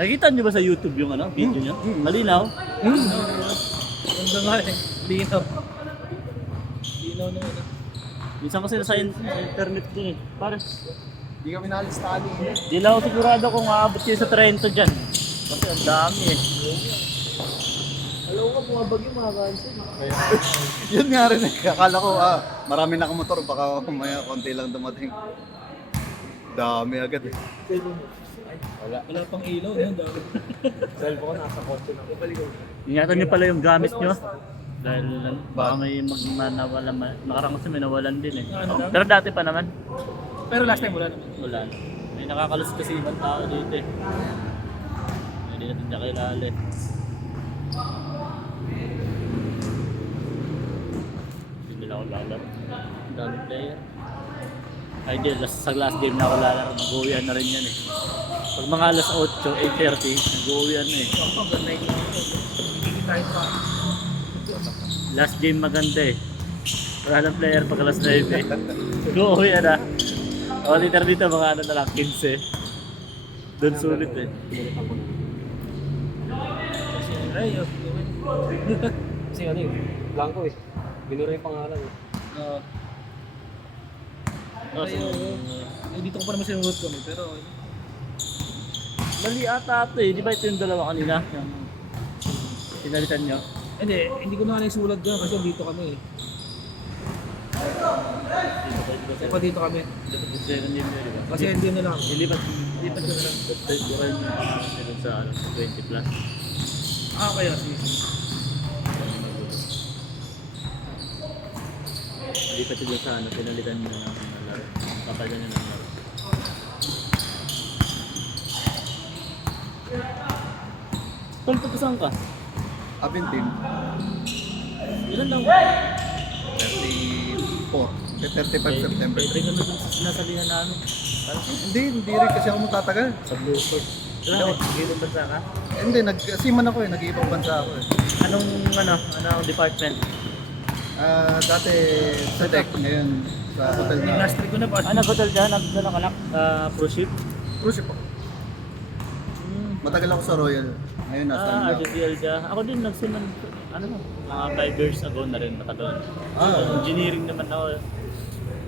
Nakikita niyo ba sa YouTube yung ano, video niyo? Malinaw? Ganda nga eh. Linaw. Linaw na ano. Minsan kasi sa internet din eh. Pares. Hindi kami nalistahan eh. Di lang ako sigurado kung aabot kayo sa Trento dyan. Kasi ang dami eh. Alam ko, bumabag yung mga kansin. Yun nga rin eh. Akala ko, marami nakamotor. Baka kumaya konti lang dumating. Dami agad eh. Wala pang ilaw. Yan, dami. Cellphone ko nasa kotse na. Ingatan niyo pala yung gamit niyo. Dahil baka may nawala, nakarang kasi may nawalan din eh. Pero dati pa naman. Pero last time wala naman. Wala. May nakakalus kasi ibang tao dito eh. Hindi natin niya kilala eh. Hindi nila ako lalaro. Ang dami player. Ay di, sa last game na ako lalaro, mag-uwian na rin yan eh. Pag mga alas 8, 8:30, nag-uwian na eh. Last game maganda eh. Wala ng player pag alas 9 eh. Nag-uwian na. O, titer dito mga ano na lang, 15. Doon sulit eh. Ay, kasi ano eh, blanco eh. Binura yung pangalan eh. Ay, dito ko pa naman sinunod kami, pero... Mali ata ito eh. Di ba ito yung dalawa kanina? Yung pinalitan nyo? Hindi ko na naisulat dyan kasi dito kami eh. Dito Pa dito kami. ba? Kasi hindi na lang. Ilipat ko na lang. Turan nyo sa ano, 20 plus. Kaya sige. Ilipat ko sa ano, pinalitan nyo ng laro. Kapalitan nyo ng laro. Tol, saan ka? Abintin. Ilan lang? 34. 35 September. Pwede ka na dun sa sinasalihan namin. Parang Hindi rin kasi ako matatagal. sa Blueford. Wala, gilong bansa ka? Hindi, nag-seaman ako eh. Nag-iibang bansa ako eh. Anong department? Dati sa deck, ngayon sa hotel na. Industry ko na pa. Nag-hotel dyan? Nag-anak? Cruise ship? Cruise ship ako. Matagal ako sa Royal. Ngayon nasa ano. RGL dyan. Ako din nagsiman, mga 5 years ago na rin nakatoon. Engineering naman ako.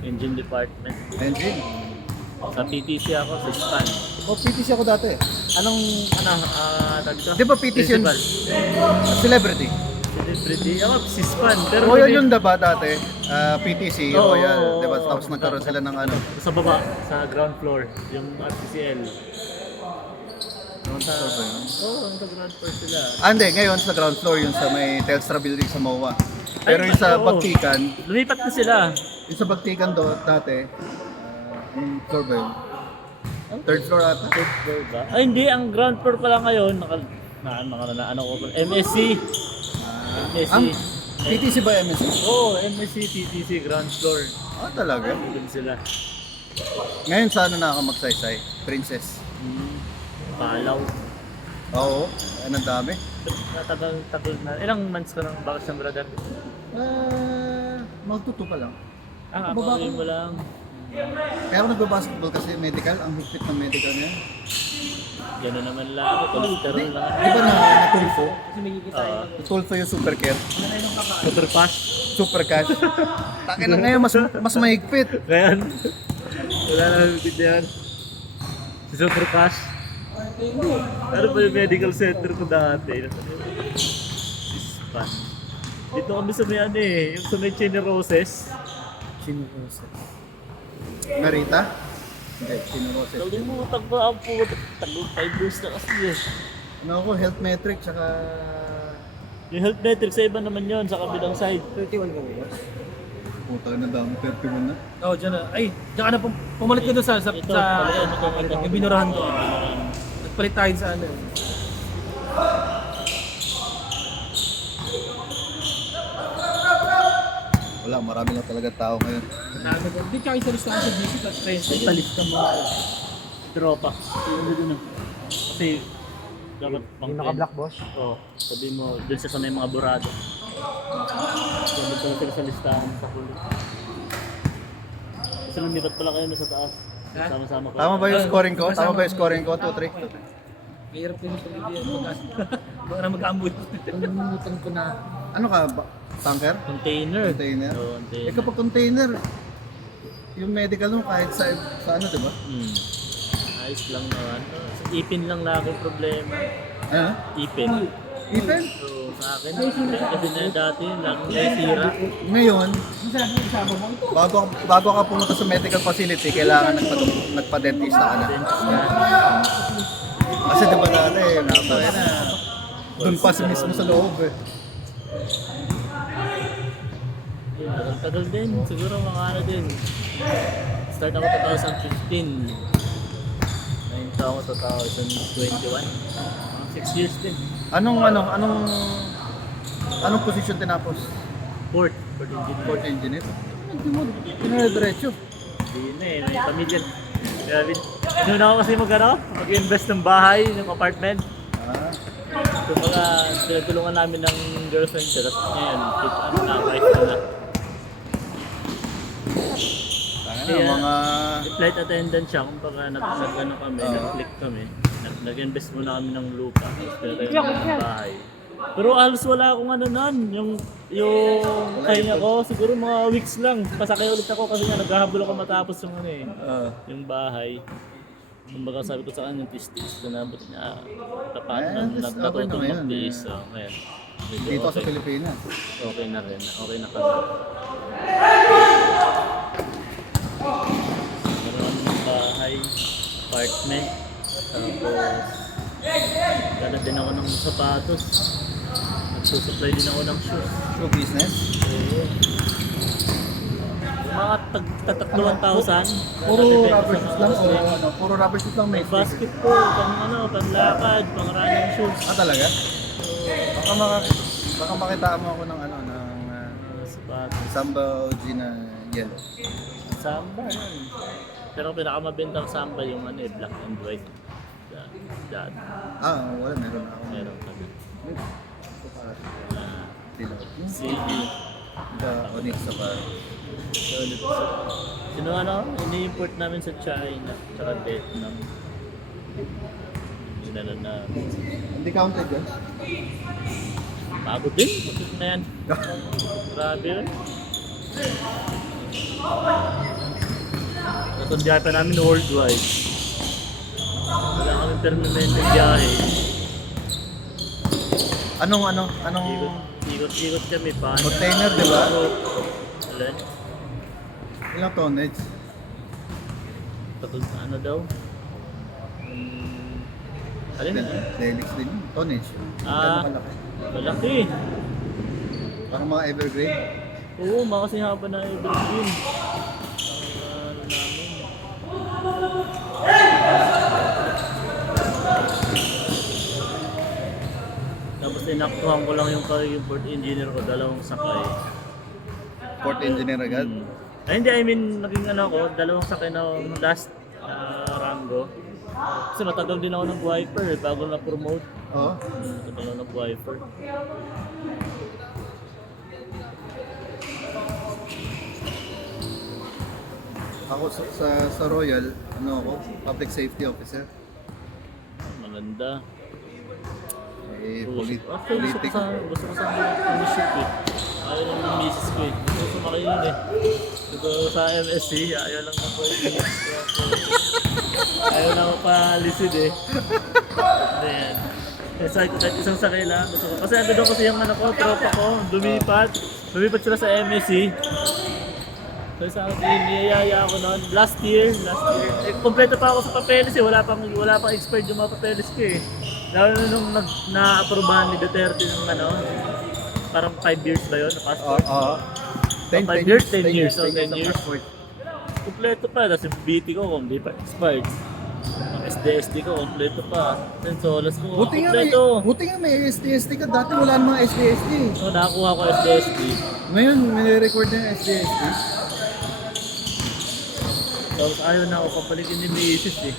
Engine department. Engine. Sa PTC ako, sa SPAN. PTC ako dati. Tawag ito? Di ba PTC yun? Principal. Celebrity. Celebrity. Ako, si SPAN. Pero Royal hindi- yun diba dati? PTC, Oo, Royal. oo, Diba? oo. Tapos nagkaroon sila ng ano. Sa baba, sa ground floor, yung RTCL. Ground floor ba yun? Sa ground floor sila. Hindi. Ngayon sa ground floor yun sa may Telstra building sa MOA. Pero yung sa oo. Bagtikan, Lumipat na sila. yung sa Bagtikan dati, yung floor ba yun? Third floor ata. Third floor ba? Ay hindi, ang ground floor pala ngayon, MSC. MSC. Ang PTC ba MSC? Oo, MSC, TTC, ground floor. Talaga? Doon sila. Ngayon sa ano na ako magsaysay? Princess. Palaw. Oo. Anong dami? Tagal na. Ilang months ka nang bakas ng brother? Magtuto pa lang. Baba mo lang. Kaya ako nagbabasketball kasi medical. Ang higpit ng medical niya. Gano'n naman lang ako. Cholesterol lang. Di ba natulfo? Kasi may kikita Tulfo yung super care. Super pass. Super cash. Takin na ngayon, mas mahigpit. Ngayon, wala na higpit yan. Si Super Cash. Ano ba yung medical center ko dati? Span. Dito kami sa may ano eh, yung sa may Chino Roses. Narita? Hindi, sinuroses. Kalimutan ko ang puto. Tagal 5 years na kasi eh. Ano ako, health metric, tsaka... Yung health metrics sa iba naman yun, sa kabilang side. 31 kami. Puta na dami, 31 na. Dyan na. Ay, dyan ka na pumalit ka doon sa Ito, ito. yung binurahan ko. Nagpalit tayo sa ano. Wala, marami lang talaga tao ngayon. Hindi ka isa listahan sa visit at friends. Talis ka mo. Tropa. Ano doon kasi dapat pang Yung naka-black boss? Oo. Sabi mo, dun sa may mga burado. Sabi ko sila sa listahan sa huli. Kasi lumipat pala kayo na sa taas. Ha? Sama-sama ko. Tama ba yung scoring ko? Tama ba yung scoring ko? 2-3? Mahirap din yung pag-ibig. Baka na mag-amoy. Nalimutan ko na. Ano ka? Tanker? Container. Container? Oo, container. Eh kapag container, yung medical mo kahit sa ano, di ba? Hmm. Ayos lang naman. Sa ipin lang lagi problema. Ano? Ipin. Even? So, sa akin, kasi na dati, laging may sira. Ngayon, Masyado yung sama mo ito. bago ka pumunta sa medical facility, kailangan nagpa-dentista ka na. Dentist na. Kasi di ba dati, napakaya na. Doon pa si mismo sa loob eh. Tagal din. Siguro mga ano din. Start ako 2015. Ngayon ako 2021. Mga 6 years din. Anong position tinapos? Port engineer. Port engineer? Hindi mo, pinadiretso. Hindi na eh, may pamilya. Kaya inuna ako kasi mag-invest ng bahay, ng apartment. Ah, Kumbaga, pinagtulungan namin ng girlfriend siya. Tapos ngayon, wife na. ano, mga... Flight attendant siya, kumbaga nag-ano kami, nag-click kami. Nag-invest muna kami ng lupa. Tapos pinagtayo ng bahay. Pero halos wala akong ano nun, yung kaya ko, siguro mga weeks lang. Pasakay ulit ako kasi nga naghahabol ako matapos yung ano eh, yung bahay. Kumbaga sabi ko sa kanya, tis-tis na nabot niya. Tapat na, okay na natutong ngayon, mag-tiis. So, ngayon, medyo Dito sa okay. Pilipinas. Okay na rin, okay na kami. Meron ng bahay, apartment, tapos gana din ako ng sapatos. Nagsusupply din ako ng shoes. Show business. Oo. Mga tatakluan 1,000. Puro rubber shoes lang o ano? Puro rubber shoes lang may sticker. Basketball, panglakad, pang running shoes. Ah, talaga? Baka makitaan mo ako ng ano, ng Sapatos. Samba OG na yellow. Samba yan. Pero pinakamabentang samba yung ano eh, black and white. Dad. Ah, wala, meron ako. Meron kami. Dilaw. CD. The Onyx sa par. Sino ano? Ini-import namin sa China. Tsaka Vietnam. Sinala na. Hindi counted yun? Pagod din. Pagod na yan. Grabe yun. Natundihan pa namin worldwide. Wala kami permanente biyahe. Anong Ikot-ikot kami pa. container, di ba? Alin? Ilang tonnage? Patun ano daw? Alin? Delix din yun. Tonnage. Ah. Gano'n kalaki? Malaki. Parang mga evergreen. Oo, makasi haba na evergreen. Ano namin. Tapos inaktuhan ko lang yung port engineer ko, dalawang sakay. Port engineer agad. Ay hindi, I mean, naging ano ko, dalawang sakay na last Rango. Kasi matagal din ako nag-wiper bago na-promote. Oo. Matagal ako nag-wiper. Ako sa Royal, ano ako, public safety officer. Maganda. Eh, Actually, politic. gusto ko sa commission eh. Ayaw lang ng misis ko eh. Gusto ko sumakay yun eh. Gusto ko sa MSC, ayaw lang ng politics. Ayaw lang ako palisid eh. Ano yan. Kasi kahit isang sakay lang, gusto ko. Kasi ando doon kasi yung ano ko, tropa ko, lumipat. Lumipat sila sa MSC. So sa akin, niyayaya ako noon. Last year. Eh, kompleto pa ako sa papeles eh. Wala pang expired yung mga papeles ko eh. Lalo na nung na-aprobahan ni Duterte ng ano, parang 5 years ba yun na passport? Oo. 10 years. So 10 years. Kompleto pa. Tapos yung BT ko, kung di pa expired. Ang SDSD ko, kompleto pa. Sensolas ko, kompleto. Buti nga may SDST ka. Dati wala namang SDST. So nakakuha ko SDSD. Ngayon, may record na yung SDST. Tapos ayaw na ako papalikin ni Mrs. eh.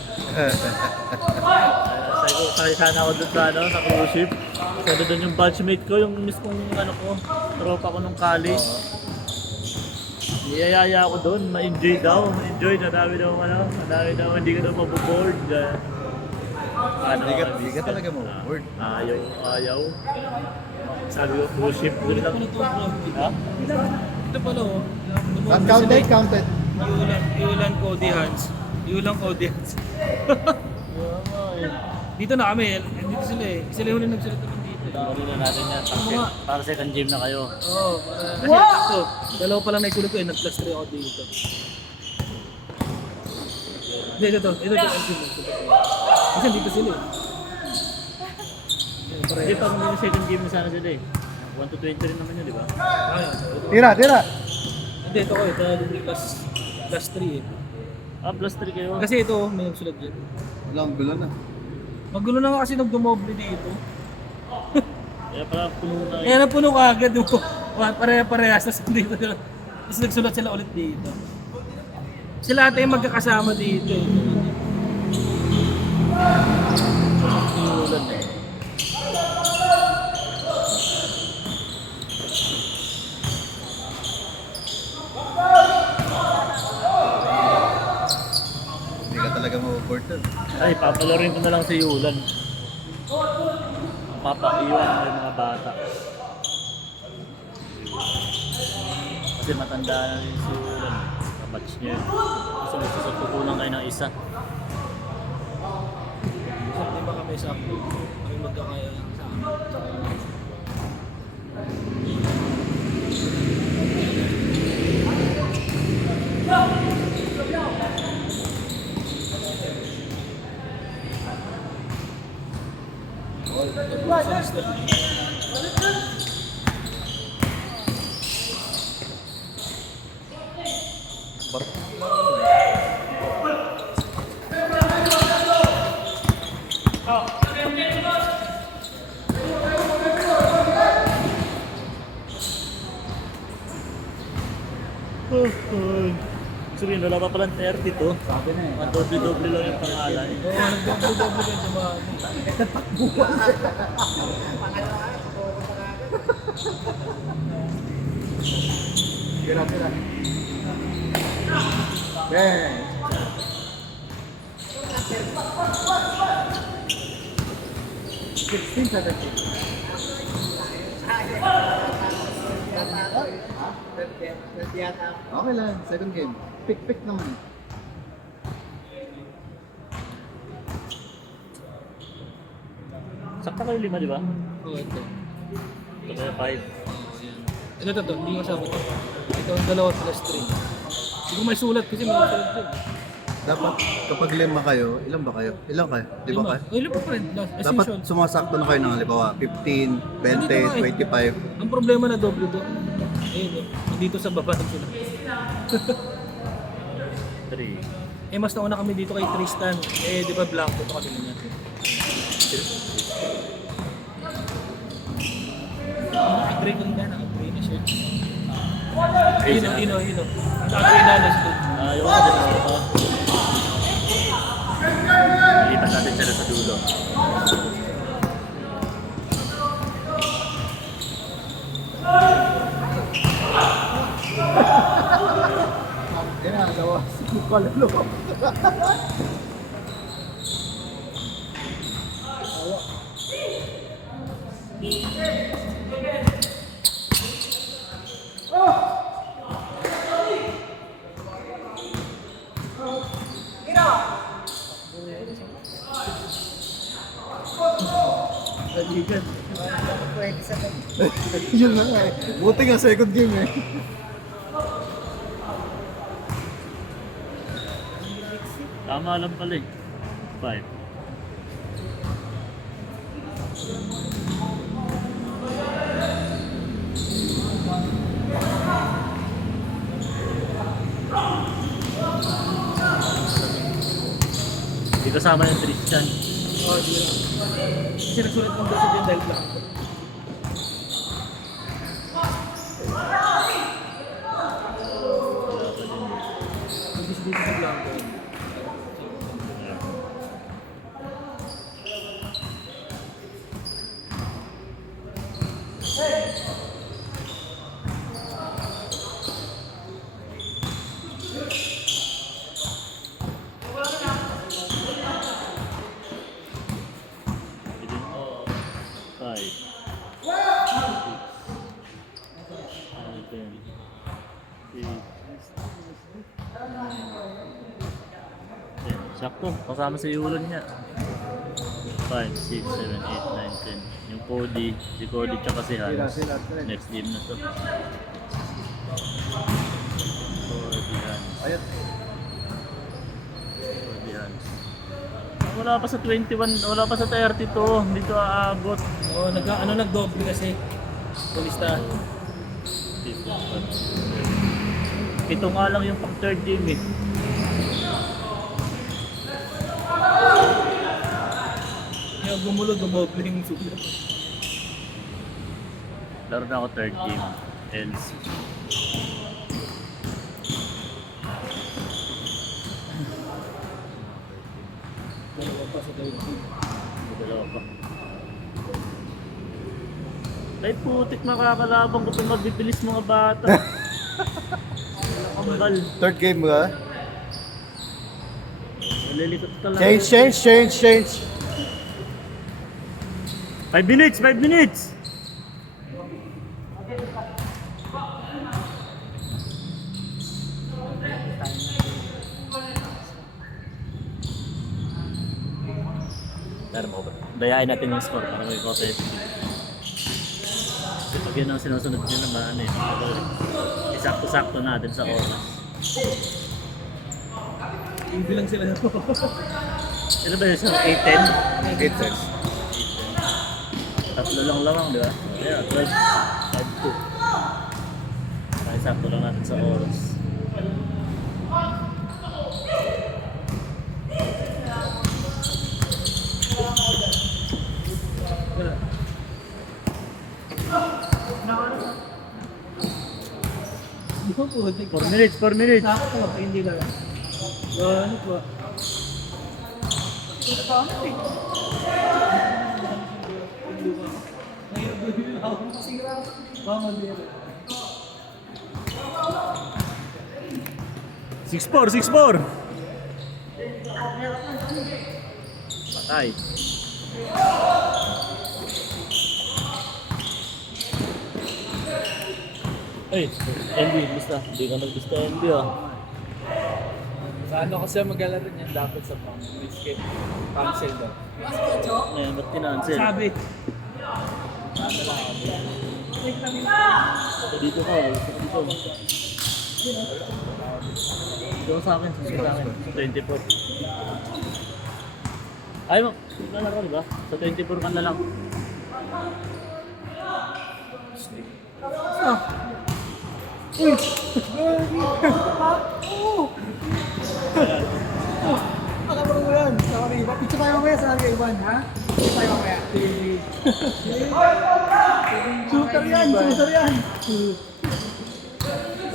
Sabi ko, sakay sana ako doon sa, ano, sa cruise ship. Sabi doon yung batchmate ko, yung mismong ano ko, tropa ko nung college. Niyayaya ako doon, ma-enjoy daw. Ma-enjoy, nadami daw ano, nadami daw, hindi ka daw maboboard. Ano, Di ka talaga ma-board. Ayaw. Sabi ko, full shift doon lang. Ha? Ito pala oh. Uncounted, counted. Yulan Cody Hans. Yulan Cody Hans. Dito na kami. Dito sila eh. Sila yung huli nagsulat naman dito. Tuloy na natin yan. Para second gym na kayo. Oo. Kasi sakto. Dalawa pa lang naisulat ko eh. Nag-plus 3 ako dito. Hindi, ito. Kasi dito sila eh. Hindi, pag may second game na sana sila eh. 1 to 20 rin naman yun, di ba? Ayun. Tira. Hindi, ito ko. Ito plus 3 eh. Plus 3 kayo. Kasi ito, may nagsulat dyan. Walang gulo na. Magulo na nga kasi nagdumoble dito. Kaya pala puno na Kaya napuno ka agad mo. Pare-parehas. Tapos dito. Tapos nagsulat sila ulit dito. Sila ata yung magkakasama dito. Sinulan eh. Hindi ka talaga ma-board doon. Ay, papalarin ko na lang si Yulan. Papaiwan ko yung mga bata. Kasi matanda na rin si Yulan. Kabatch niya yun. Gusto magsusukulang kayo ng isa. Di ba kami sa kami magkakaya sa amin. Sabihin, wala pa palang 30 to. Sabi na eh. Mga doble-doble lang yung pangalan. Oo, nagdoble-doble kayo dumami. Tira. Bang! Sixteen, 17. Okay lang, second game. Pick naman. Sakta kayo 5, di ba? Oo, ito. Ito kaya 5. Ito, hindi kasama ito. Ito ang dalawa plus 3. Hindi ko may sulat kasi may sulat din. Dapat kapag 5 kayo, ilan ba kayo? Ilan kayo? Di ba kayo? Ilan pa rin? As Dapat usual. sumasakto na kayo ng halimbawa 15, 20, 25. Ang problema na doble to. Ayun, dito sa baba ng sulat. 3. Eh, mas nauna kami dito kay Tristan. Eh, di ba blanco to kami niya. Naka-gray ko na, naka-gray na siya. Ayun. Naka-gray na na siya. Ayaw ka din ako. Ilipat natin sila sa dulo. Yan, gawa. Palalo. Yun na nga eh. Buti nga second game eh. Tama lang pala eh. 5. Hindi kasama yung Tristan. Oh, di ba? Kasi nagsulat ng dosa din dahil blanco. Hindi dito sa blanco. Sakto, kasama sa ulon niya. 5, 6, 7, 8, 9, 10. Yung Cody, si Cody tsaka si Hans. Next game na to. Cody Hans. Ayun. Cody Hans. Wala pa sa 21, wala pa sa 32. Hindi to aabot. Oo, nagdoble kasi. Pulista. Ito nga lang yung pang third game eh. Yung dumoble yung sulat. Laro na ako third game. LC. Dalawa pa sa dalawa. Dalawa pa. Ay putik, makakalaban ko itong mabibilis mga bata. Kambal. Third game ba? Nalilikot ka lang. Change. 5 minutes, 5 minutes! Pero mo ba? Dayain natin yung score para may competitive. Kasi pag yun ang sinusunod nyo naman eh. Isakto-sakto natin sa oras. Bilang sila na po. Ano ba yun? 8-10? 8 Tatlo lang lamang, di ba? Yeah, 12. 5-2. Kaya sakto lang natin sa oras. Di ba po? 4 minutes, 4 minutes. Sakto, hindi lang. Ano po? Six four. Patay. Ay, MB, basta. Hindi ka nagbista MB ah. Sa ano kasi mag-alaro niyan dapat sa pang escape cancel daw. Ngayon, ba't kinancel? Sabi. Dito ka, dito. Dito sa akin, sa akin. Sa 24. Ay mo, lalaro diba? Sa 24 ka na lang. Alam mo yan, sorry. Picture tayo mamaya sa Ivan, ha? Picture tayo mamaya. Shooter yan.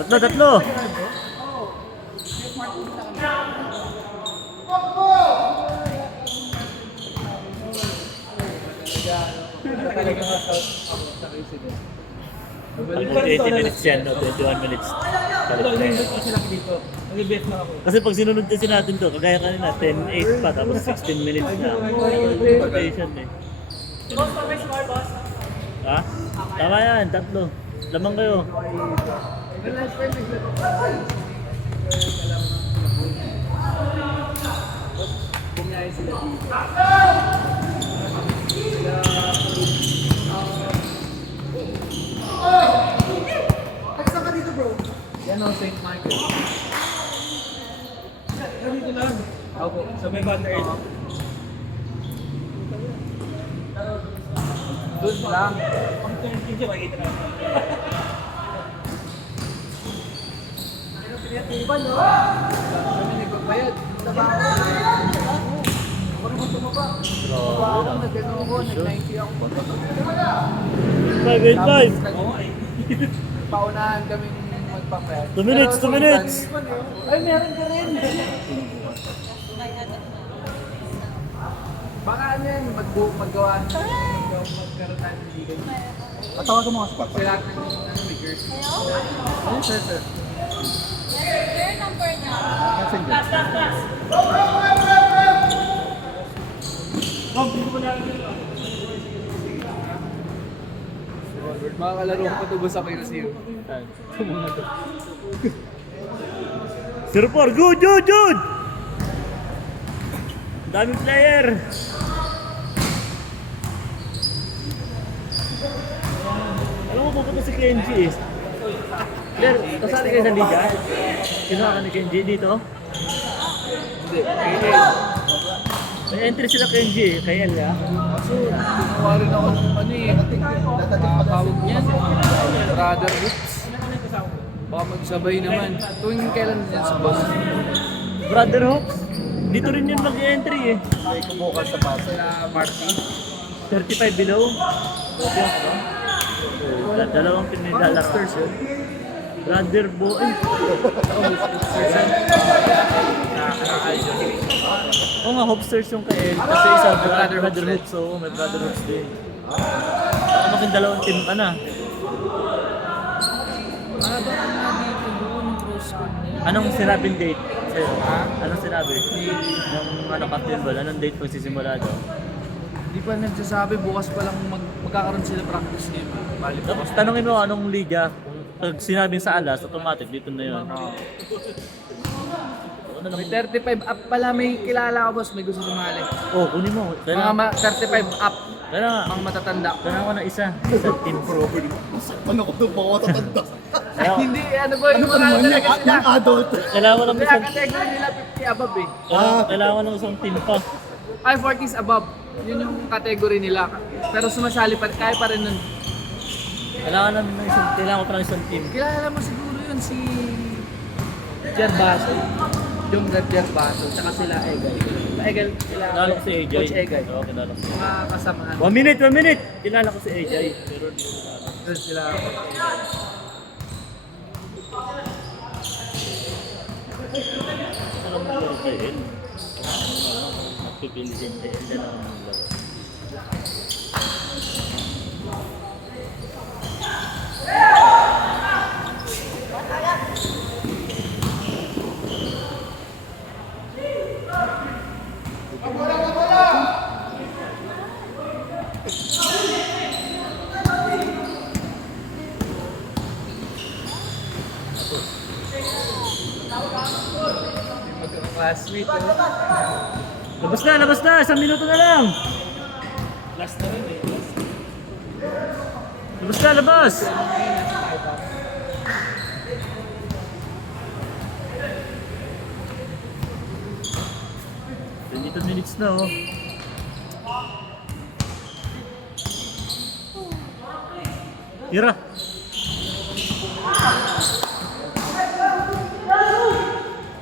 Tatlo. Talaga nga sa resident. Ano, 80 minutes yan, no? 21 minutes. Nag-invite kasi lang dito. Nag-bet na ako. Kasi pag sinunod kasi natin to, kagaya kanina, 10-8 pa, tapos 16 minutes na. Rotation eh. Ha? Tama yan, tatlo. Lamang kayo. Bumiyahe sila dito. Saan ka dito, bro? Yan o, St. Michael. Dito lang. Ako, Sa may banda 8. doon lang. Ang turn video, makikita na. Pinatiban, no? Kami nagbabayad. Sa bako. Ako naman tumaba. Ako nag-ano ako, nag-90 ako. 5-8-5. Paunahan kami magpa-prep. 2 minutes, 2 minutes. Ay, meron ka rin. Baka ano yan, maggawa magkaroon tayo ng bigay. Patawagan mo nga sa papa. Sa lahat ng may jersey. Ano, sir? Your number na. Messenger. Makakalaro ko pa ito ba sa Kirosio? 0-4, good, good, good! Daming player! Alam mo, pupunta si Kenji eh. Claire, kasali kayo sa liga? Kinuha ka ni Kenji dito? Hindi, kaya May entry sila Kenji eh, kay El ah. kaso, gumawa rin ako ng ano eh. Tawag niyan. Brotherhoods. Baka magsabay naman. Tuwing kailan yan sa boss? Brother Hawks, dito rin yun mag-entry eh. May kumukal sa base. Sa Marty. 35 below. Dalawang pinidalasters yun. Brother boy. Oo nga, Hopsters yung kay El. Kasi isa Brother Hooks. Oo, may Brother Hooks din. Maging dalawang team ka na. Ano ba ang nandito doon? Cross code niya. Anong sinabing date? Sa'yo? Ha? Anong sinabi? Nung captain ball, anong date magsisimula doon? Hindi pa nagsasabi, bukas pa lang magkakaroon sila practice game. Bali Tapos tanongin mo anong liga. Pag sinabing sa alas, automatic dito na yun. Ano May naman? 35 up pala, may kilala ka boss, may gusto sumali. Oh, kunin mo. Mga Kailangan 35 up, nga. mga matatanda. Kailangan ko na isa. Isa team pro. Ano ko doon, baka matatanda. Hindi, ano ba yung mga talaga sila? Yung adult. Kailangan ko ng Kaya isang... category nila 50 above eh. Kailangan ko ng isang team pa. Ay, 40s above. Yun yung category nila. Pero sumasali pa, kaya pa rin nun. Kailangan ko pa ng isang team. Kilala mo siguro yun si Gerbaso. Yung Gerbaso, tsaka sila Egay. Egay, kilala Kilala ko si AJ. Coach Egay. Oo, kilala ko. Mga kasamaan. 1 minute, 1 minute! Kilala ko si AJ. Pero di ko kilala. Doon sila. Alam mo ko kay El. Magpipili din kay El na lang ang laro. Magkaka-classmate. Oh. Labas na, labas na! 1 minuto na lang! Last na rin eh. Labas na, labas! Dito minutes na oh. Tira!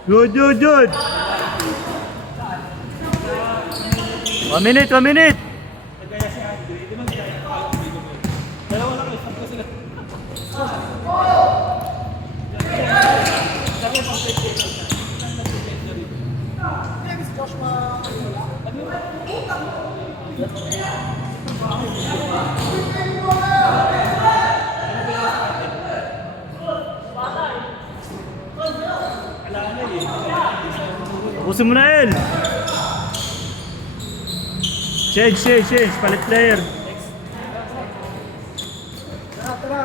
Good, good, good! 1 minute, 1 minute! Ubusin mo na El! Change, change, change! Palit player! Tara, tara.